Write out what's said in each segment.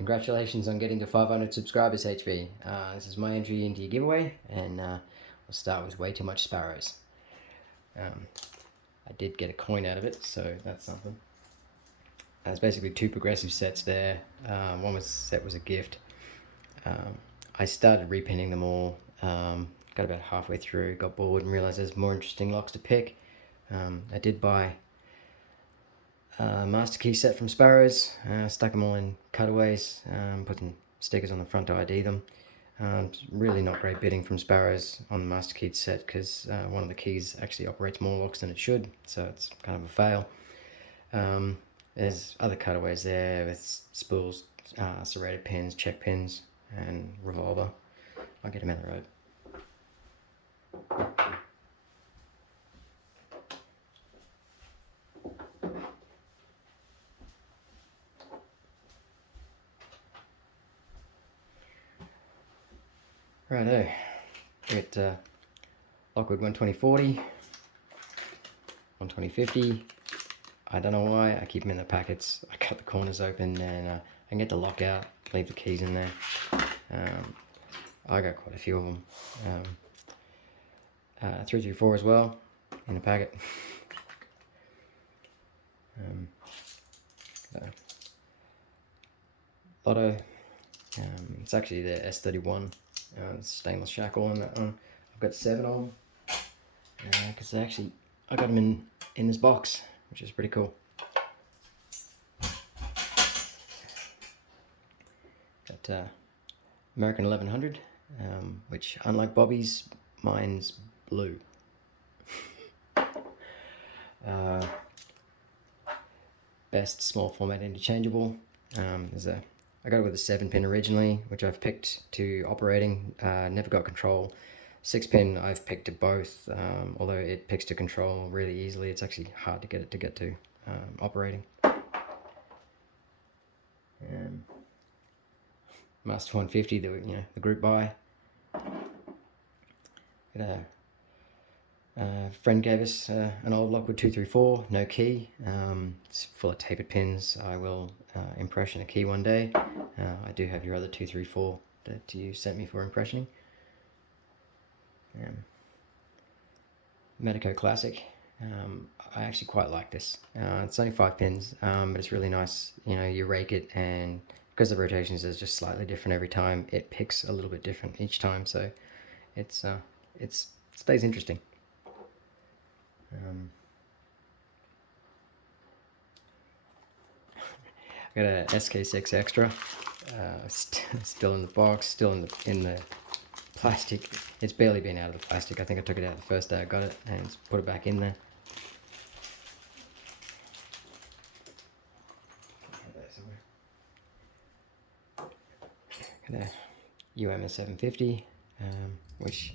Congratulations on getting to 500 subscribers, HV. This is my entry into your giveaway, and we'll start with way too much sparrows. I did get a coin out of it, so that's something. There's basically two progressive sets there. One set was a gift. I started repinning them all, got about halfway through, got bored and realised there's more interesting locks to pick. I did buy a master key set from Sparrows, stuck them all in cutaways, putting stickers on the front to ID them. Really not great bidding from Sparrows on the master key set because one of the keys actually operates more locks than it should, so it's kind of a fail. There's other cutaways there with spools, serrated pins, check pins, and revolver. I'll get them out the road. Righto, we got Lockwood 12040, 12050. I don't know why, I keep them in the packets. I cut the corners open and I can get the lock out, leave the keys in there. I got quite a few of them. 334 as well, in a packet. Lotto, it's actually the S31 stainless shackle on that one. I've got 7 of them because I got them in this box, which is pretty cool. Got American 1100, which unlike Bobby's, mine's blue. Best small format interchangeable. I got it with a 7-pin originally, which I've picked to operating. Never got control. 6-pin I've picked to both, although it picks to control really easily. It's actually hard to get it to get to operating. Master 150, the group buy. A friend gave us an old Lockwood 234, no key. It's full of tapered pins. I will impression a key one day. I do have your other 234 that you sent me for impressioning. Medico Classic. I actually quite like this. It's only 5 pins, but it's really nice. You rake it, and because the rotations is just slightly different every time, it picks a little bit different each time. So it stays interesting. I got a SK6 Extra, still in the box, still in the plastic. It's barely been out of the plastic. I think I took it out the first day I got it and put it back in there. Got a UMS 750, which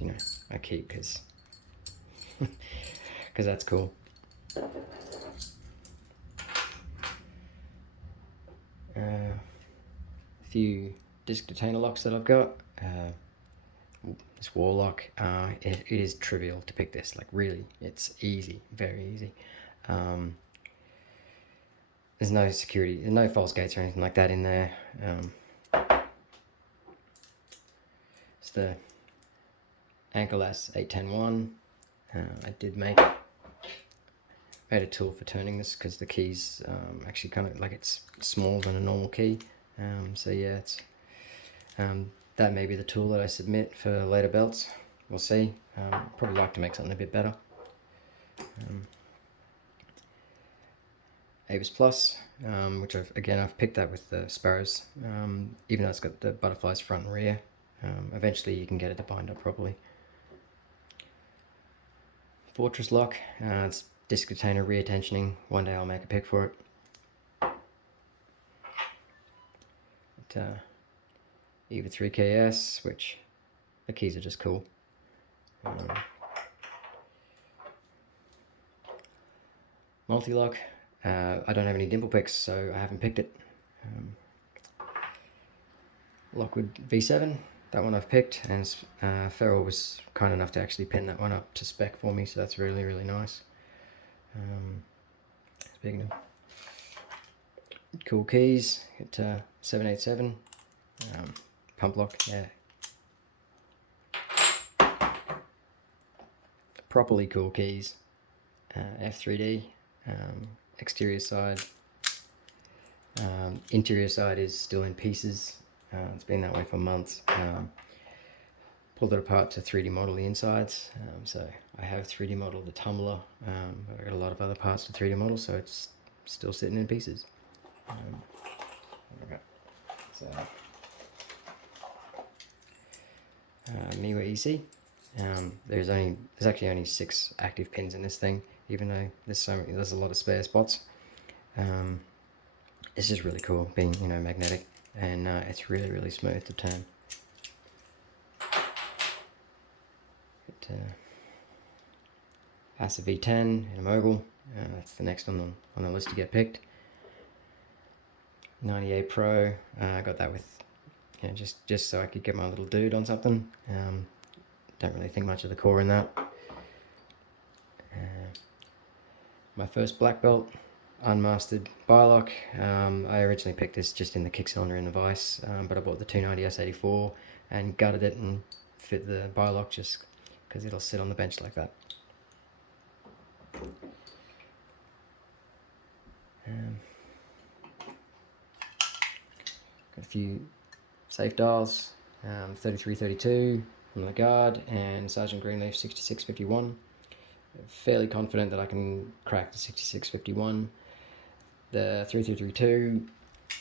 I keep because that's cool. A few disc detainer locks that I've got. This wall lock, it is trivial to pick this, like really, it's easy, very easy. There's no security, there's no false gates or anything like that in there. It's the Anchorlass 8101. I did made a tool for turning this because the key's actually kind of like it's smaller than a normal key. So yeah, it's that may be the tool that I submit for later belts. We'll see. Probably like to make something a bit better. Avis Plus, which I've picked that with the Sparrows, even though it's got the butterflies front and rear. Eventually you can get it to bind up properly. Fortress lock, it's disc detainer rear tensioning. One day I'll make a pick for it. EVA 3KS, which the keys are just cool. Multi-lock, I don't have any dimple picks, so I haven't picked it. Lockwood V7, that one I've picked, and Ferrell was kind enough to actually pin that one up to spec for me, so that's really, really nice. Speaking of cool keys, got 787 pump lock. Yeah, properly cool keys. F3D, exterior side. Interior side is still in pieces. It's been that way for months. Pulled it apart to 3D model the insides. So I have 3D modeled the tumbler. I've got a lot of other parts to 3D model, so it's still sitting in pieces. So Miwa EC. There's actually only 6 active pins in this thing, even though there's a lot of spare spots. It's just really cool being, you know, magnetic, and it's really smooth to turn. Asa V10 in a mogul. That's the next on the list to get picked. 98 Pro. I got that with, you know, just so I could get my little dude on something. Don't really think much of the core in that. My first black belt, unmastered bilock. I originally picked this just in the kick cylinder and the vise, but I bought the 290 S84 and gutted it and fit the bilock just because it'll sit on the bench like that. Got a few safe dials, 3332 from the guard and Sergeant Greenleaf 6651. Fairly confident that I can crack the 6651. The 3332,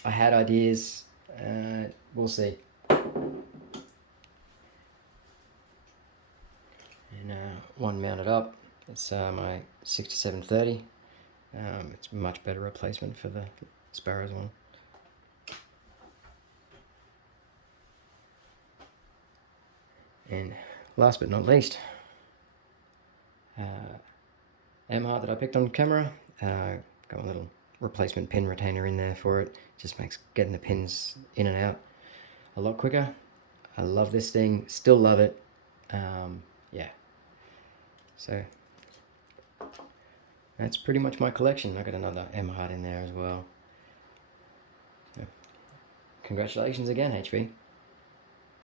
I had ideas, we'll see. And one mounted up, it's my 6730. It's a much better replacement for the Sparrows one. And last but not least, M-Heart that I picked on camera. Got a little replacement pin retainer in there for it. Just makes getting the pins in and out a lot quicker. I love this thing, still love it. Yeah, so that's pretty much my collection. I got another M-Heart in there as well. So, congratulations again, HV.